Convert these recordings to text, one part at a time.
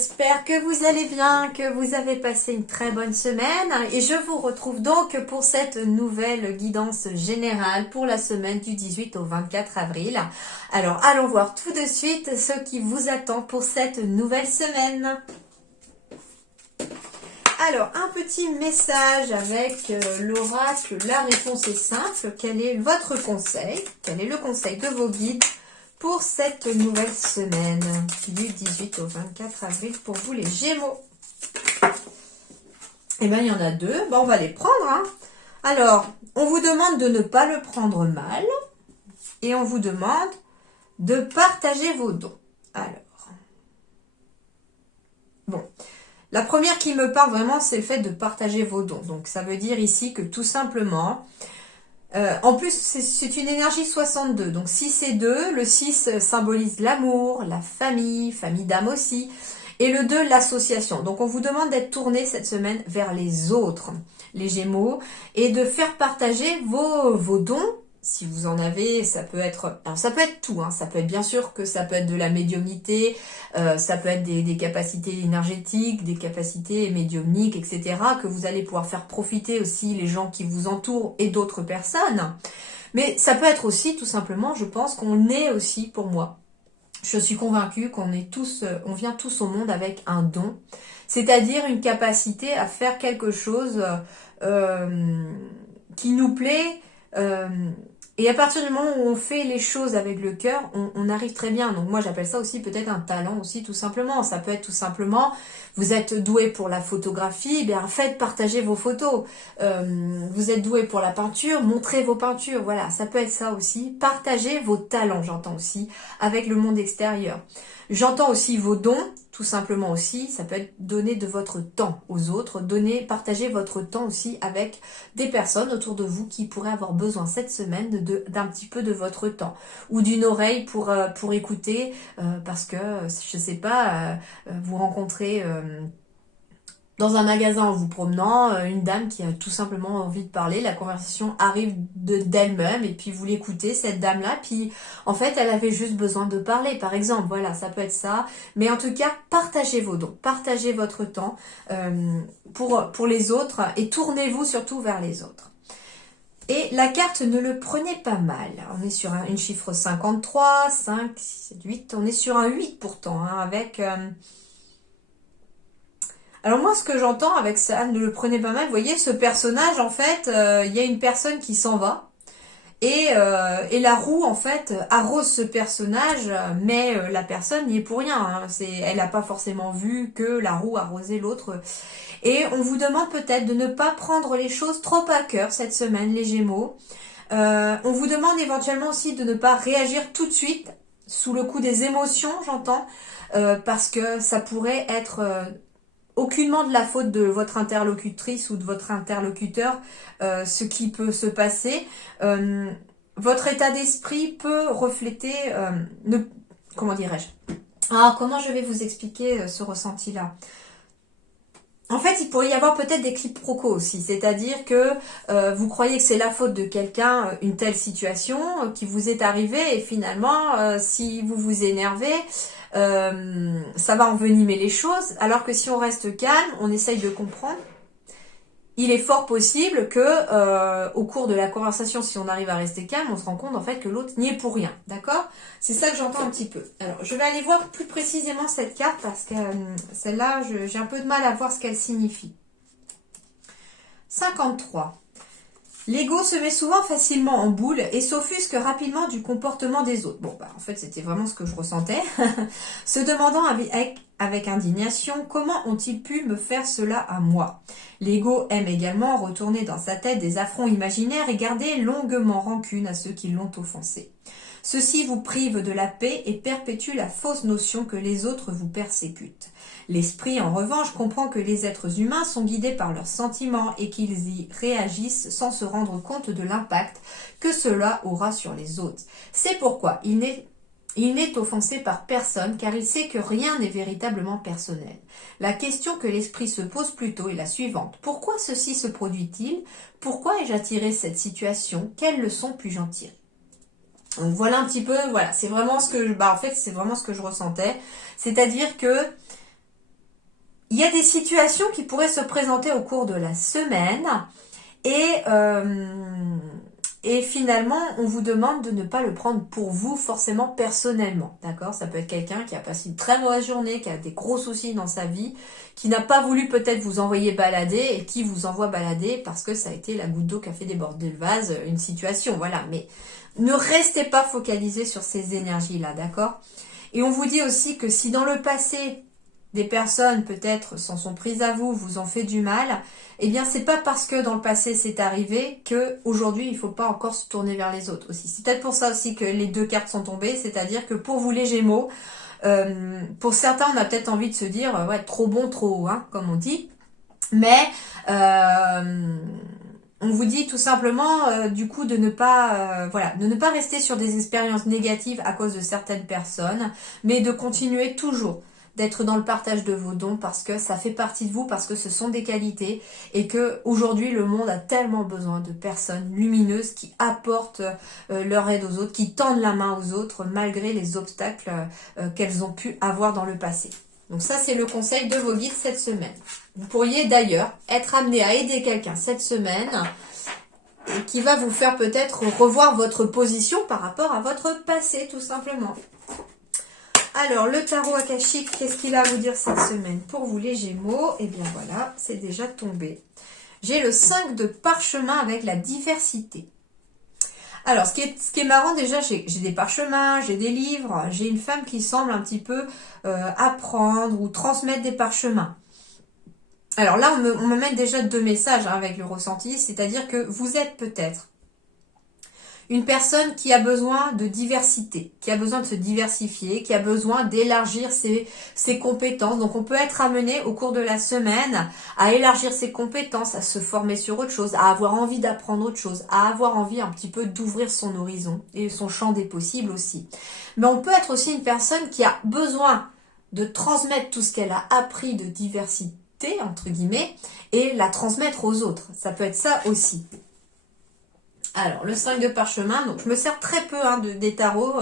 j'espère que vous allez bien, que vous avez passé une très bonne semaine et je vous retrouve donc pour cette nouvelle guidance générale pour la semaine du 18 au 24 avril. Alors allons voir tout de suite ce qui vous attend pour cette nouvelle semaine. Alors, un petit message avec l'oracle, la réponse est simple. Quel est votre conseil? Quel est le conseil de vos guides pour cette nouvelle semaine du 18 au 24 avril pour vous les Gémeaux? Eh bien, il y en a deux. On va les prendre. Hein. Alors, on vous demande de ne pas le prendre mal et on vous demande de partager vos dons. Alors, bon. La première qui me parle vraiment, c'est le fait de partager vos dons. Donc, ça veut dire ici que tout simplement, en plus, c'est une énergie 62. Donc, 6 et 2, le 6 symbolise l'amour, la famille, famille d'âme aussi. Et le 2, l'association. Donc, on vous demande d'être tourné cette semaine vers les autres, les Gémeaux, et de faire partager vos dons. Si vous en avez, ça peut être, alors ça peut être tout, hein. Ça peut être bien sûr que ça peut être de la médiumnité, ça peut être des capacités énergétiques, des capacités médiumniques, etc. que vous allez pouvoir faire profiter aussi les gens qui vous entourent et d'autres personnes. Mais ça peut être aussi tout simplement, je pense qu'on est aussi, pour moi, je suis convaincue qu'on est tous, on vient tous au monde avec un don, c'est-à-dire une capacité à faire quelque chose qui nous plaît. Et à partir du moment où on fait les choses avec le cœur, on arrive très bien. Donc moi j'appelle ça aussi peut-être un talent aussi tout simplement. Ça peut être tout simplement, vous êtes doué pour la photographie, bien faites partager vos photos. Vous êtes doué pour la peinture, montrez vos peintures. Voilà, ça peut être ça aussi. Partagez vos talents, j'entends aussi, avec le monde extérieur. J'entends aussi vos dons, tout simplement aussi, ça peut être donner de votre temps aux autres, partager votre temps aussi avec des personnes autour de vous qui pourraient avoir besoin cette semaine d'un petit peu de votre temps ou d'une oreille pour écouter parce que, je sais pas, vous rencontrez dans un magasin en vous promenant, une dame qui a tout simplement envie de parler, la conversation arrive d'elle-même et puis vous l'écoutez, cette dame-là, puis en fait elle avait juste besoin de parler par exemple, voilà, ça peut être ça, mais en tout cas partagez vos dons, partagez votre temps pour les autres et tournez-vous surtout vers les autres. Et la carte, ne le prenez pas mal, on est sur une chiffre 53, 5, 6, 7, 8, on est sur un 8 pourtant, hein, avec... Alors moi, ce que j'entends avec ça, ne le prenez pas mal, vous voyez, ce personnage, en fait, il y a une personne qui s'en va, et la roue, en fait, arrose ce personnage, mais la personne n'y est pour rien, hein. Elle n'a pas forcément vu que la roue arrosait l'autre. Et on vous demande peut-être de ne pas prendre les choses trop à cœur cette semaine, les Gémeaux. On vous demande éventuellement aussi de ne pas réagir tout de suite, sous le coup des émotions, j'entends, parce que ça pourrait être... aucunement de la faute de votre interlocutrice ou de votre interlocuteur, ce qui peut se passer. Votre état d'esprit peut refléter... comment dirais-je? Comment je vais vous expliquer ce ressenti-là? En fait, il pourrait y avoir peut-être des quiproquos aussi, c'est-à-dire que vous croyez que c'est la faute de quelqu'un, une telle situation qui vous est arrivée, et finalement, si vous vous énervez, ça va envenimer les choses, alors que si on reste calme, on essaye de comprendre, il est fort possible que au cours de la conversation, si on arrive à rester calme, on se rend compte en fait que l'autre n'y est pour rien, d'accord? C'est ça que j'entends un petit peu. Alors, je vais aller voir plus précisément cette carte parce que celle-là, j'ai un peu de mal à voir ce qu'elle signifie. 53. L'ego se met souvent facilement en boule et s'offusque rapidement du comportement des autres. Bon, en fait, c'était vraiment ce que je ressentais. Se demandant avec indignation, comment ont-ils pu me faire cela à moi? L'ego aime également retourner dans sa tête des affronts imaginaires et garder longuement rancune à ceux qui l'ont offensé. Ceci vous prive de la paix et perpétue la fausse notion que les autres vous persécutent. L'esprit, en revanche, comprend que les êtres humains sont guidés par leurs sentiments et qu'ils y réagissent sans se rendre compte de l'impact que cela aura sur les autres. C'est pourquoi il n'est offensé par personne car il sait que rien n'est véritablement personnel. La question que l'esprit se pose plutôt est la suivante. Pourquoi ceci se produit-il? Pourquoi ai-je attiré cette situation? Quelles leçons puis-je en tirer? Donc voilà un petit peu, voilà, c'est vraiment ce que en fait, c'est vraiment ce que je ressentais. C'est-à-dire que Il y a des situations qui pourraient se présenter au cours de la semaine et finalement, on vous demande de ne pas le prendre pour vous forcément personnellement, d'accord? Ça peut être quelqu'un qui a passé une très mauvaise journée, qui a des gros soucis dans sa vie, qui n'a pas voulu peut-être vous envoyer balader et qui vous envoie balader parce que ça a été la goutte d'eau qui a fait déborder le vase, une situation, voilà. Mais ne restez pas focalisé sur ces énergies-là, d'accord? Et on vous dit aussi que si dans le passé, des personnes peut-être s'en sont prises à vous, vous ont fait du mal, eh bien c'est pas parce que dans le passé c'est arrivé que aujourd'hui il faut pas encore se tourner vers les autres aussi. C'est peut-être pour ça aussi que les deux cartes sont tombées, c'est-à-dire que pour vous les Gémeaux, pour certains on a peut-être envie de se dire ouais trop bon trop haut, hein, comme on dit, mais on vous dit tout simplement du coup de ne pas de ne pas rester sur des expériences négatives à cause de certaines personnes, mais de continuer toujours d'être dans le partage de vos dons parce que ça fait partie de vous, parce que ce sont des qualités et que aujourd'hui le monde a tellement besoin de personnes lumineuses qui apportent leur aide aux autres, qui tendent la main aux autres malgré les obstacles qu'elles ont pu avoir dans le passé. Donc ça c'est le conseil de vos guides cette semaine. Vous pourriez d'ailleurs être amené à aider quelqu'un cette semaine et qui va vous faire peut-être revoir votre position par rapport à votre passé tout simplement. Alors, le tarot akashique, qu'est-ce qu'il a à vous dire cette semaine pour vous les Gémeaux? Eh bien voilà, c'est déjà tombé. J'ai le 5 de parchemin avec la diversité. Alors, ce qui est marrant déjà, j'ai des parchemins, j'ai des livres, j'ai une femme qui semble un petit peu apprendre ou transmettre des parchemins. Alors là, on me met déjà deux messages avec le ressenti, c'est-à-dire que vous êtes peut-être une personne qui a besoin de diversité, qui a besoin de se diversifier, qui a besoin d'élargir ses compétences. Donc on peut être amené au cours de la semaine à élargir ses compétences, à se former sur autre chose, à avoir envie d'apprendre autre chose, à avoir envie un petit peu d'ouvrir son horizon et son champ des possibles aussi. Mais on peut être aussi une personne qui a besoin de transmettre tout ce qu'elle a appris de diversité, entre guillemets, et la transmettre aux autres. Ça peut être ça aussi. Alors, le 5 de parchemin, donc je me sers très peu des tarots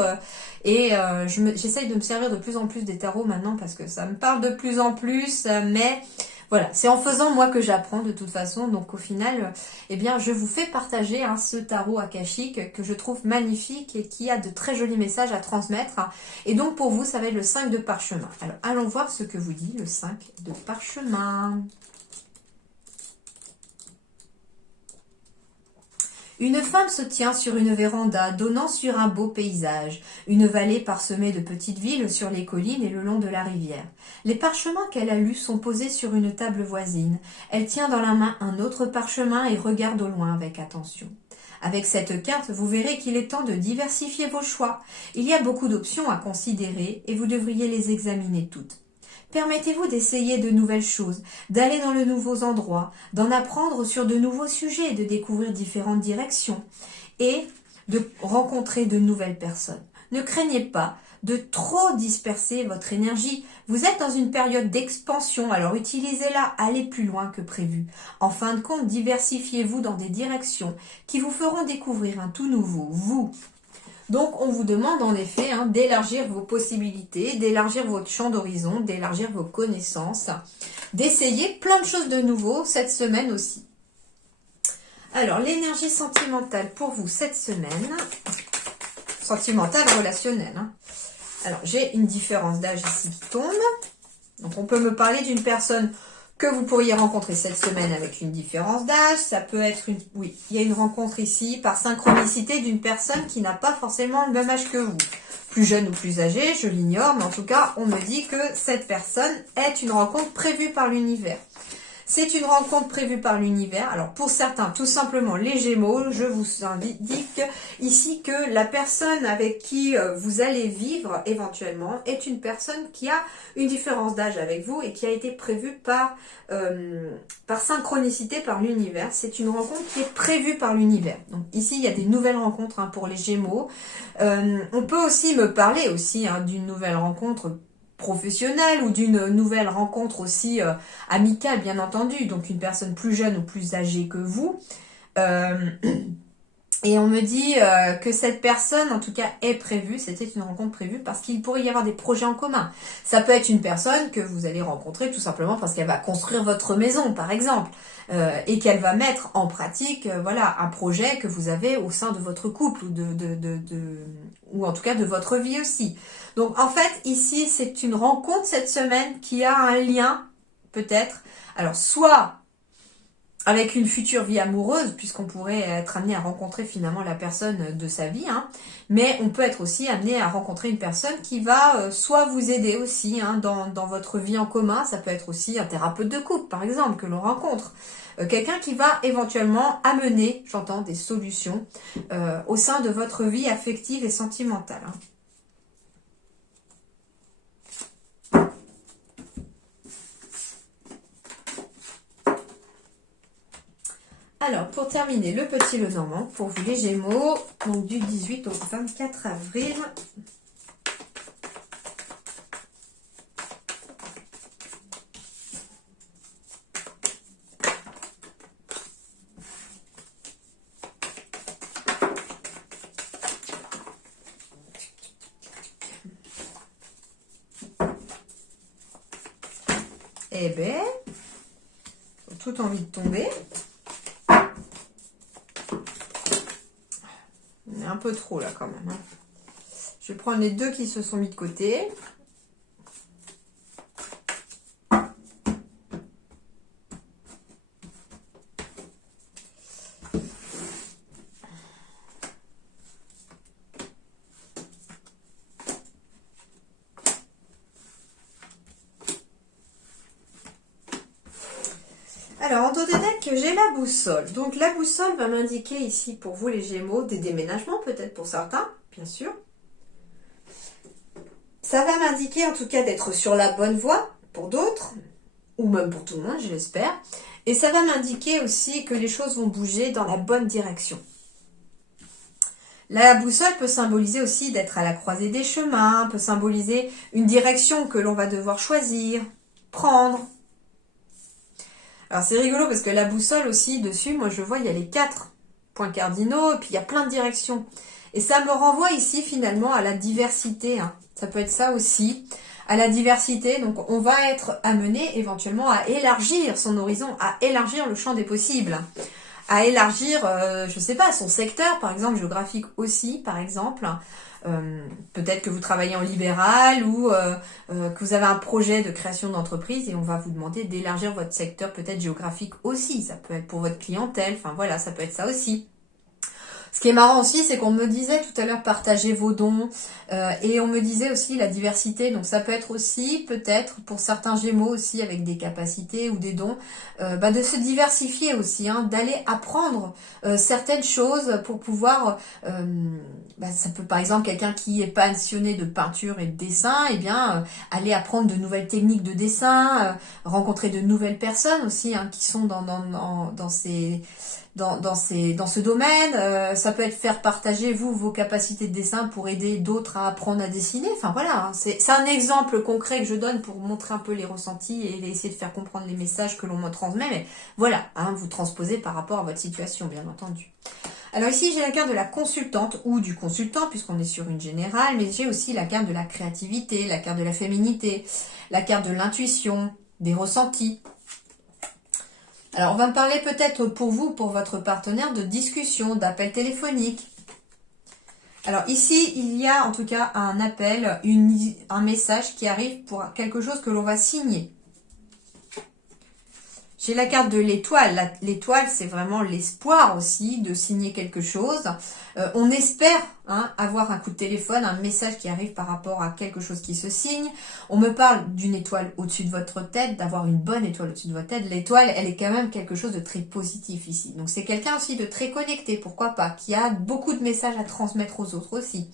j'essaye de me servir de plus en plus des tarots maintenant parce que ça me parle de plus en plus, mais voilà, c'est en faisant moi que j'apprends de toute façon, donc au final, eh bien, je vous fais partager ce tarot akashique que je trouve magnifique et qui a de très jolis messages à transmettre. Et donc pour vous, ça va être le 5 de parchemin. Alors, allons voir ce que vous dit le 5 de parchemin. Une femme se tient sur une véranda donnant sur un beau paysage, une vallée parsemée de petites villes sur les collines et le long de la rivière. Les parchemins qu'elle a lus sont posés sur une table voisine. Elle tient dans la main un autre parchemin et regarde au loin avec attention. Avec cette carte, vous verrez qu'il est temps de diversifier vos choix. Il y a beaucoup d'options à considérer et vous devriez les examiner toutes. Permettez-vous d'essayer de nouvelles choses, d'aller dans de nouveaux endroits, d'en apprendre sur de nouveaux sujets, de découvrir différentes directions et de rencontrer de nouvelles personnes. Ne craignez pas de trop disperser votre énergie. Vous êtes dans une période d'expansion, alors utilisez-la, allez plus loin que prévu. En fin de compte, diversifiez-vous dans des directions qui vous feront découvrir un tout nouveau vous. Donc, on vous demande en effet d'élargir vos possibilités, d'élargir votre champ d'horizon, d'élargir vos connaissances, d'essayer plein de choses de nouveau cette semaine aussi. Alors, l'énergie sentimentale pour vous cette semaine, sentimentale, relationnelle. Alors, j'ai une différence d'âge ici qui tombe. Donc, on peut me parler d'une personne que vous pourriez rencontrer cette semaine avec une différence d'âge. Ça peut être oui, il y a une rencontre ici par synchronicité d'une personne qui n'a pas forcément le même âge que vous. Plus jeune ou plus âgée, je l'ignore, mais en tout cas, on me dit que cette personne est une rencontre prévue par l'univers. C'est une rencontre prévue par l'univers. Alors pour certains, tout simplement les Gémeaux, je vous indique ici que la personne avec qui vous allez vivre éventuellement est une personne qui a une différence d'âge avec vous et qui a été prévue par synchronicité par l'univers. C'est une rencontre qui est prévue par l'univers. Donc ici, il y a des nouvelles rencontres pour les Gémeaux. On peut aussi me parler aussi d'une nouvelle rencontre professionnelle ou d'une nouvelle rencontre aussi amicale, bien entendu, donc une personne plus jeune ou plus âgée que vous. Et on me dit que cette personne, en tout cas, est prévue, c'était une rencontre prévue, parce qu'il pourrait y avoir des projets en commun. Ça peut être une personne que vous allez rencontrer tout simplement parce qu'elle va construire votre maison, par exemple, et qu'elle va mettre en pratique, voilà, un projet que vous avez au sein de votre couple, ou en tout cas de votre vie aussi. Donc, en fait, ici, c'est une rencontre cette semaine qui a un lien, peut-être, alors, soit avec une future vie amoureuse, puisqu'on pourrait être amené à rencontrer finalement la personne de sa vie, hein, mais on peut être aussi amené à rencontrer une personne qui va soit vous aider aussi hein, dans votre vie en commun, ça peut être aussi un thérapeute de couple par exemple que l'on rencontre, quelqu'un qui va éventuellement amener, j'entends, des solutions au sein de votre vie affective et sentimentale. Hein. Alors, pour terminer, le petit Lenormand, pour vous les Gémeaux, donc du 18 au 24 avril. Eh ben, ils ont tout envie de tomber. On est un peu trop là quand même. Hein. Je vais prendre les deux qui se sont mis de côté. Alors, en dos de deck, j'ai la boussole. Donc, la boussole va m'indiquer ici, pour vous les Gémeaux, des déménagements, peut-être pour certains, bien sûr. Ça va m'indiquer, en tout cas, d'être sur la bonne voie, pour d'autres, ou même pour tout le monde, je l'espère. Et ça va m'indiquer aussi que les choses vont bouger dans la bonne direction. La boussole peut symboliser aussi d'être à la croisée des chemins, peut symboliser une direction que l'on va devoir choisir, prendre. Alors c'est rigolo parce que la boussole aussi, dessus, moi je vois, il y a les 4 points cardinaux, et puis il y a plein de directions. Et ça me renvoie ici finalement à la diversité, hein. Ça peut être ça aussi, à la diversité. Donc on va être amené éventuellement à élargir son horizon, à élargir le champ des possibles, à élargir, je sais pas, son secteur par exemple, géographique aussi par exemple. Peut-être que vous travaillez en libéral ou que vous avez un projet de création d'entreprise et on va vous demander d'élargir votre secteur peut-être géographique aussi. Ça peut être pour votre clientèle, enfin voilà, ça peut être ça aussi. Ce qui est marrant aussi, c'est qu'on me disait tout à l'heure partagez vos dons et on me disait aussi la diversité. Donc ça peut être aussi peut-être pour certains Gémeaux aussi avec des capacités ou des dons de se diversifier aussi, hein, d'aller apprendre certaines choses pour pouvoir. Ça peut par exemple quelqu'un qui est passionné de peinture et de dessin, et bien aller apprendre de nouvelles techniques de dessin, rencontrer de nouvelles personnes aussi hein, qui sont dans ce domaine. Ça peut être faire partager vous vos capacités de dessin pour aider d'autres à apprendre à dessiner. Enfin voilà, hein, c'est un exemple concret que je donne pour montrer un peu les ressentis et essayer de faire comprendre les messages que l'on me transmet. Mais voilà, hein, vous transposez par rapport à votre situation, bien entendu. Alors ici, j'ai la carte de la consultante ou du consultant, puisqu'on est sur une générale, mais j'ai aussi la carte de la créativité, la carte de la féminité, la carte de l'intuition, des ressentis. Alors, on va me parler peut-être pour vous, pour votre partenaire, de discussion, d'appel téléphonique. Alors ici, il y a en tout cas un appel, un message qui arrive pour quelque chose que l'on va signer. J'ai la carte de l'étoile. L'étoile, c'est vraiment l'espoir aussi de signer quelque chose. On espère avoir un coup de téléphone, un message qui arrive par rapport à quelque chose qui se signe. On me parle d'une étoile au-dessus de votre tête, d'avoir une bonne étoile au-dessus de votre tête. L'étoile, elle est quand même quelque chose de très positif ici. Donc c'est quelqu'un aussi de très connecté, pourquoi pas, qui a beaucoup de messages à transmettre aux autres aussi.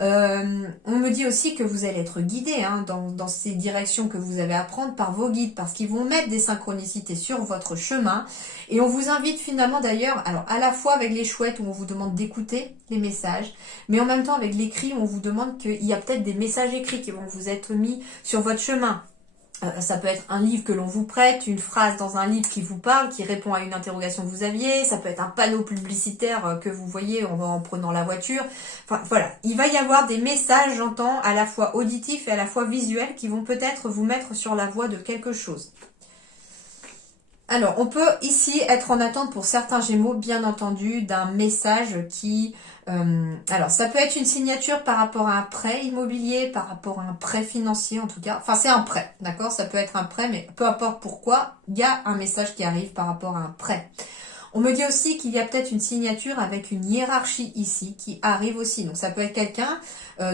On me dit aussi que vous allez être guidé dans ces directions que vous avez à prendre par vos guides, parce qu'ils vont mettre des synchronicités sur votre chemin. Et on vous invite finalement d'ailleurs, alors à la fois avec les chouettes où on vous demande d'écouter les messages, mais en même temps avec l'écrit où on vous demande qu'il y a peut-être des messages écrits qui vont vous être mis sur votre chemin. Ça peut être un livre que l'on vous prête, une phrase dans un livre qui vous parle, qui répond à une interrogation que vous aviez. Ça peut être un panneau publicitaire que vous voyez en prenant la voiture. Enfin voilà, il va y avoir des messages, j'entends, à la fois auditifs et à la fois visuels qui vont peut-être vous mettre sur la voie de quelque chose. Alors, on peut ici être en attente pour certains Gémeaux, bien entendu, d'un message qui... alors, ça peut être une signature par rapport à un prêt immobilier, par rapport à un prêt financier en tout cas. Enfin, c'est un prêt, d'accord? Ça peut être un prêt, mais peu importe pourquoi, il y a un message qui arrive par rapport à un prêt. On me dit aussi qu'il y a peut-être une signature avec une hiérarchie ici qui arrive aussi. Donc, ça peut être quelqu'un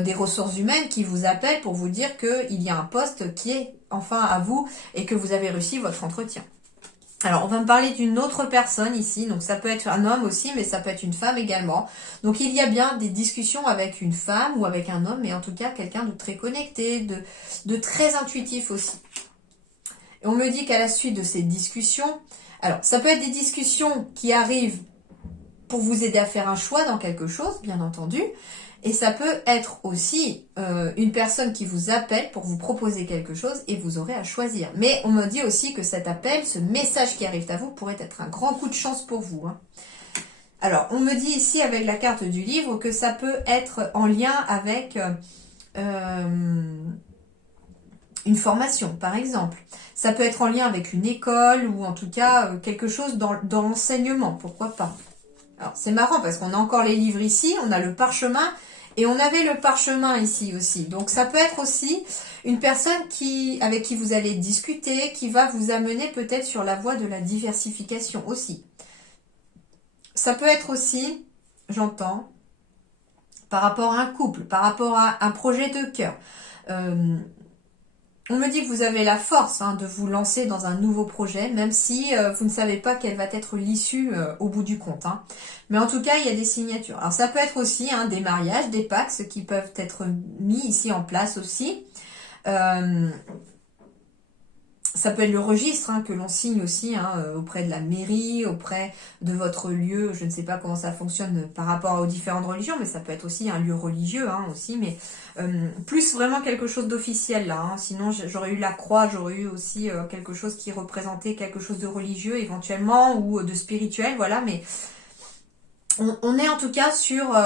des ressources humaines qui vous appelle pour vous dire qu'il y a un poste qui est enfin à vous et que vous avez réussi votre entretien. Alors, on va me parler d'une autre personne ici, donc ça peut être un homme aussi, mais ça peut être une femme également. Donc, il y a bien des discussions avec une femme ou avec un homme, mais en tout cas, quelqu'un de très connecté, de très intuitif aussi. Et on me dit qu'à la suite de ces discussions, alors, ça peut être des discussions qui arrivent pour vous aider à faire un choix dans quelque chose, bien entendu. Et ça peut être aussi une personne qui vous appelle pour vous proposer quelque chose et vous aurez à choisir. Mais on me dit aussi que cet appel, ce message qui arrive à vous pourrait être un grand coup de chance pour vous. Hein. Alors, on me dit ici avec la carte du livre que ça peut être en lien avec une formation, par exemple. Ça peut être en lien avec une école ou en tout cas quelque chose dans l'enseignement, pourquoi pas. Alors, c'est marrant parce qu'on a encore les livres ici, on a le parchemin. Et on avait le parchemin ici aussi. Donc ça peut être aussi une personne avec qui vous allez discuter, qui va vous amener peut-être sur la voie de la diversification aussi. Ça peut être aussi, j'entends, par rapport à un couple, par rapport à un projet de cœur. On me dit que vous avez la force de vous lancer dans un nouveau projet, même si vous ne savez pas quelle va être l'issue au bout du compte. Hein. Mais en tout cas, il y a des signatures. Alors ça peut être aussi des mariages, des pactes qui peuvent être mis ici en place aussi. Ça peut être le registre que l'on signe aussi auprès de la mairie, auprès de votre lieu. Je ne sais pas comment ça fonctionne par rapport aux différentes religions, mais ça peut être aussi un lieu religieux aussi. Mais plus vraiment quelque chose d'officiel là. Sinon, j'aurais eu la croix, j'aurais eu aussi quelque chose qui représentait quelque chose de religieux éventuellement ou de spirituel. Voilà, mais on est en tout cas sur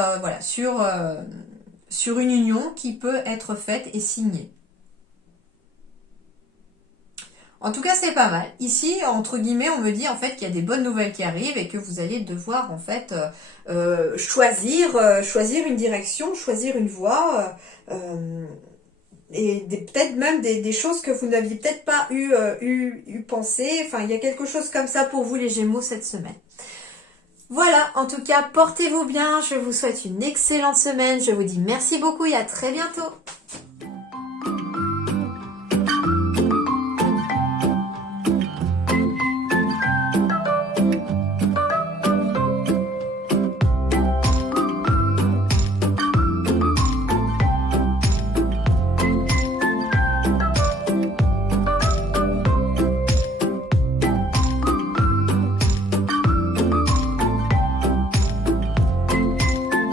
une union qui peut être faite et signée. En tout cas, c'est pas mal. Ici, entre guillemets, on me dit en fait qu'il y a des bonnes nouvelles qui arrivent et que vous allez devoir en fait choisir une direction, choisir une voie et peut-être même des choses que vous n'aviez peut-être pas eu pensé. Enfin, il y a quelque chose comme ça pour vous les Gémeaux cette semaine. Voilà, en tout cas, portez-vous bien. Je vous souhaite une excellente semaine. Je vous dis merci beaucoup et à très bientôt.